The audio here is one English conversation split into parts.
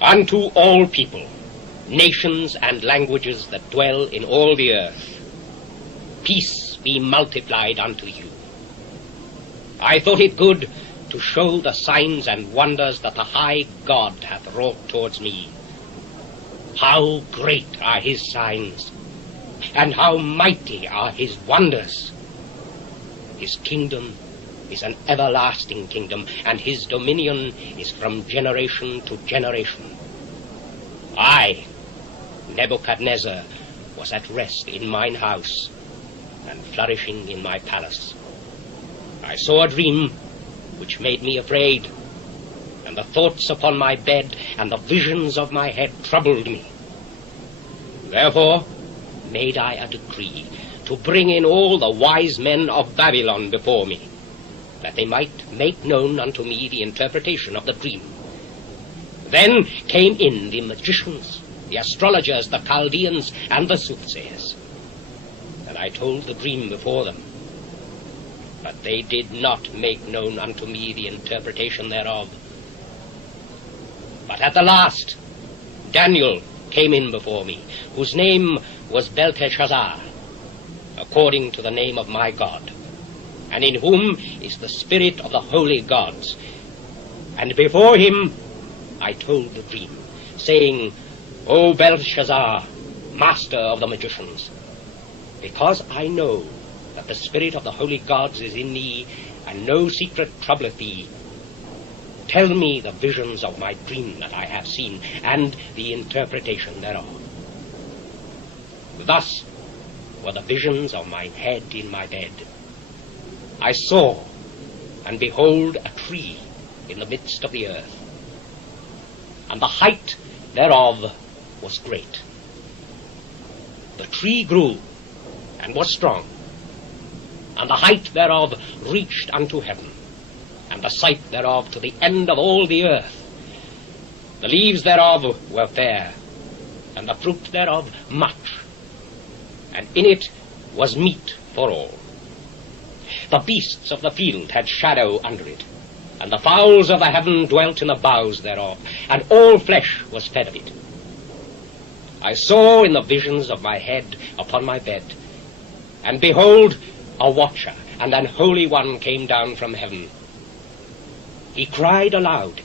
Unto all people, nations and languages that dwell in all the earth, peace be multiplied unto you. I thought it good to show the signs and wonders that the high God hath wrought towards me. How great are his signs, and how mighty are his wonders. His kingdom is an everlasting kingdom, and his dominion is from generation to generation. I, Nebuchadnezzar, was at rest in mine house, and flourishing in my palace. I saw a dream which made me afraid, and the thoughts upon my bed and the visions of my head troubled me. Therefore made I a decree to bring in all the wise men of Babylon before me, that they might make known unto me the interpretation of the dream. Then came in the magicians, the astrologers, the Chaldeans, and the soothsayers. And I told the dream before them, but they did not make known unto me the interpretation thereof. But at the last, Daniel came in before me, whose name was Belteshazzar, according to the name of my God, and in whom is the spirit of the holy gods. And before him I told the dream, saying, O Belshazzar, master of the magicians, because I know that the spirit of the holy gods is in thee, and no secret troubleth thee, tell me the visions of my dream that I have seen, and the interpretation thereof. Thus were the visions of mine head in my bed. I saw, and behold, a tree in the midst of the earth, and the height thereof was great. The tree grew and was strong, and the height thereof reached unto heaven, and the sight thereof to the end of all the earth. The leaves thereof were fair, and the fruit thereof much, and in it was meat for all. The beasts of the field had shadow under it, and the fowls of the heaven dwelt in the boughs thereof, and all flesh was fed of it. I saw in the visions of my head upon my bed, and behold, a watcher and an holy one came down from heaven. He cried aloud,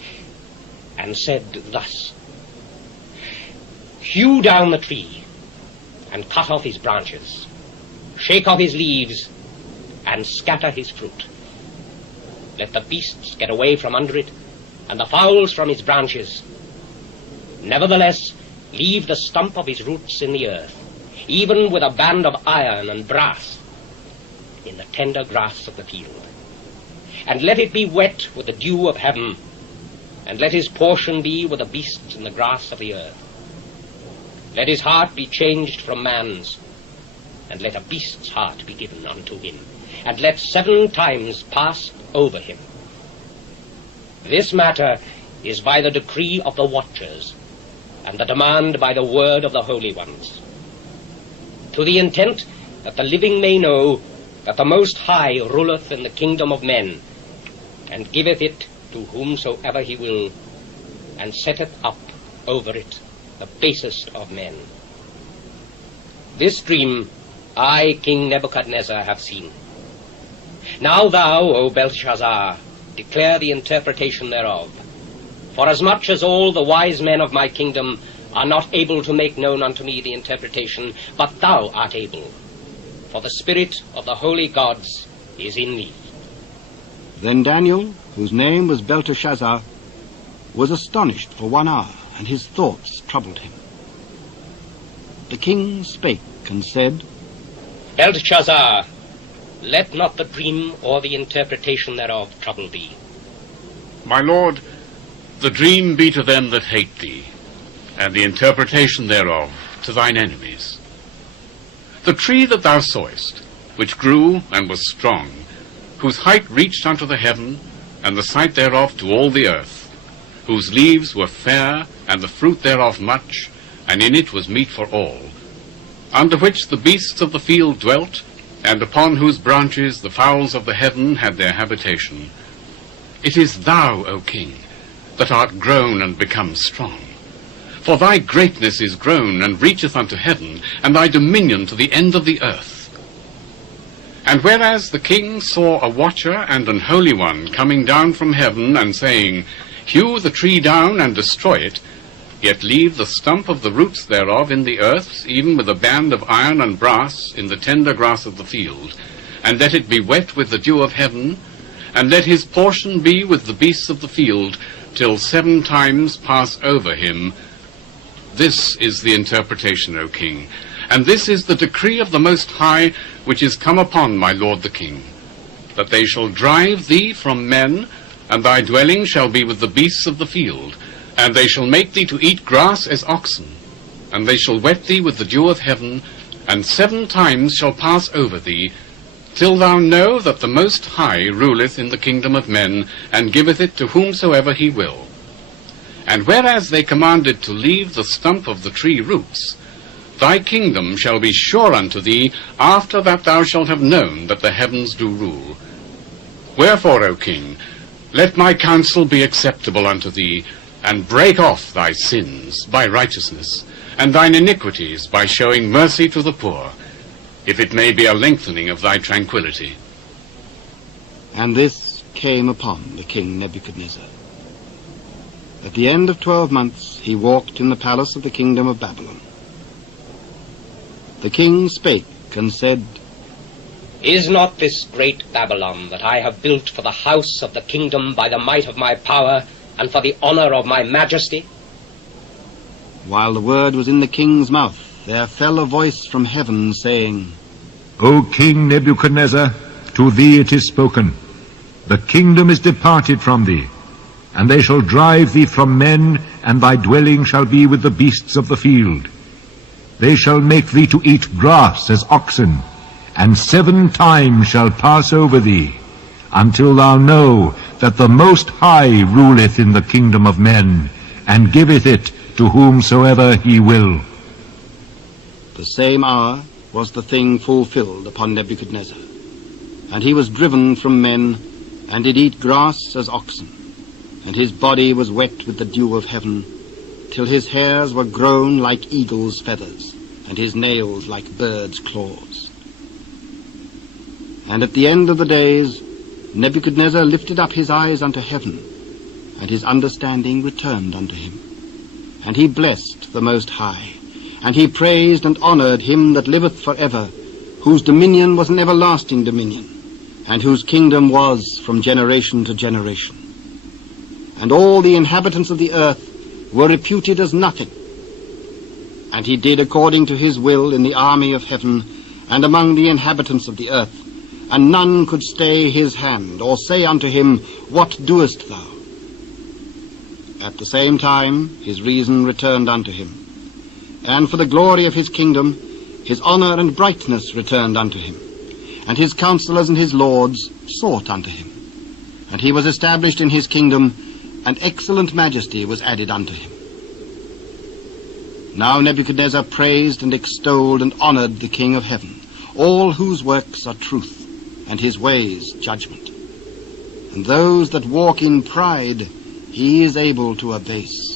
and said thus, Hew down the tree, and cut off his branches, shake off his leaves, and scatter his fruit. Let the beasts get away from under it, and the fowls from its branches. Nevertheless, leave the stump of his roots in the earth, even with a band of iron and brass, in the tender grass of the field. And let it be wet with the dew of heaven, and let his portion be with the beasts in the grass of the earth. Let his heart be changed from man's, and let a beast's heart be given unto him, and let 7 times pass over him. This matter is by the decree of the watchers, and the demand by the word of the holy ones, to the intent that the living may know that the Most High ruleth in the kingdom of men, and giveth it to whomsoever he will, and setteth up over it the basest of men. This dream I, King Nebuchadnezzar, have seen. Now thou, O Belshazzar, declare the interpretation thereof, forasmuch as all the wise men of my kingdom are not able to make known unto me the interpretation, but thou art able, for the spirit of the holy gods is in thee. Then Daniel, whose name was Belteshazzar, was astonished for 1 hour, and his thoughts troubled him. The king spake and said, Belteshazzar, let not the dream or the interpretation thereof trouble thee. My lord, the dream be to them that hate thee, and the interpretation thereof to thine enemies. The tree that thou sawest, which grew and was strong, whose height reached unto the heaven, and the sight thereof to all the earth, whose leaves were fair, and the fruit thereof much, and in it was meat for all, under which the beasts of the field dwelt, and upon whose branches the fowls of the heaven had their habitation. It is thou, O king, that art grown and become strong, For thy greatness is grown, and reacheth unto heaven, and thy dominion to the end of the earth. And whereas the king saw a watcher and an holy one coming down from heaven, and saying, Hew the tree down and destroy it, yet leave the stump of the roots thereof in the earth, even with a band of iron and brass in the tender grass of the field, and let it be wet with the dew of heaven, and let his portion be with the beasts of the field, till 7 times pass over him. This is the interpretation, O king, and this is the decree of the Most High, which is come upon my lord the king, that they shall drive thee from men, and thy dwelling shall be with the beasts of the field, and they shall make thee to eat grass as oxen, and they shall wet thee with the dew of heaven, and 7 times shall pass over thee, till thou know that the Most High ruleth in the kingdom of men, and giveth it to whomsoever he will. And whereas they commanded to leave the stump of the tree roots, thy kingdom shall be sure unto thee, after that thou shalt have known that the heavens do rule. Wherefore, O king, let my counsel be acceptable unto thee, and break off thy sins by righteousness, and thine iniquities by showing mercy to the poor, if it may be a lengthening of thy tranquility. And this came upon the king Nebuchadnezzar. At the end of 12 months he walked in the palace of the kingdom of Babylon. The king spake and said, Is not this great Babylon that I have built for the house of the kingdom by the might of my power, and for the honor of my majesty? While the word was in the king's mouth, there fell a voice from heaven, saying, O King Nebuchadnezzar, to thee it is spoken, the kingdom is departed from thee, and they shall drive thee from men, and thy dwelling shall be with the beasts of the field. They shall make thee to eat grass as oxen, and 7 times shall pass over thee, until thou know that the Most High ruleth in the kingdom of men, and giveth it to whomsoever he will. The same hour was the thing fulfilled upon Nebuchadnezzar, and he was driven from men, and did eat grass as oxen, and his body was wet with the dew of heaven, till his hairs were grown like eagle's feathers, and his nails like birds' claws. And at the end of the days Nebuchadnezzar lifted up his eyes unto heaven, and his understanding returned unto him. And he blessed the Most High, and he praised and honored him that liveth for ever, whose dominion was an everlasting dominion, and whose kingdom was from generation to generation. And all the inhabitants of the earth were reputed as nothing. And he did according to his will in the army of heaven, and among the inhabitants of the earth, and none could stay his hand, or say unto him, What doest thou? At the same time his reason returned unto him, and for the glory of his kingdom his honor and brightness returned unto him, and his counselors and his lords sought unto him. And he was established in his kingdom, and excellent majesty was added unto him. Now Nebuchadnezzar praised and extolled and honored the King of heaven, all whose works are truth, and his ways judgment. And those that walk in pride he is able to abase.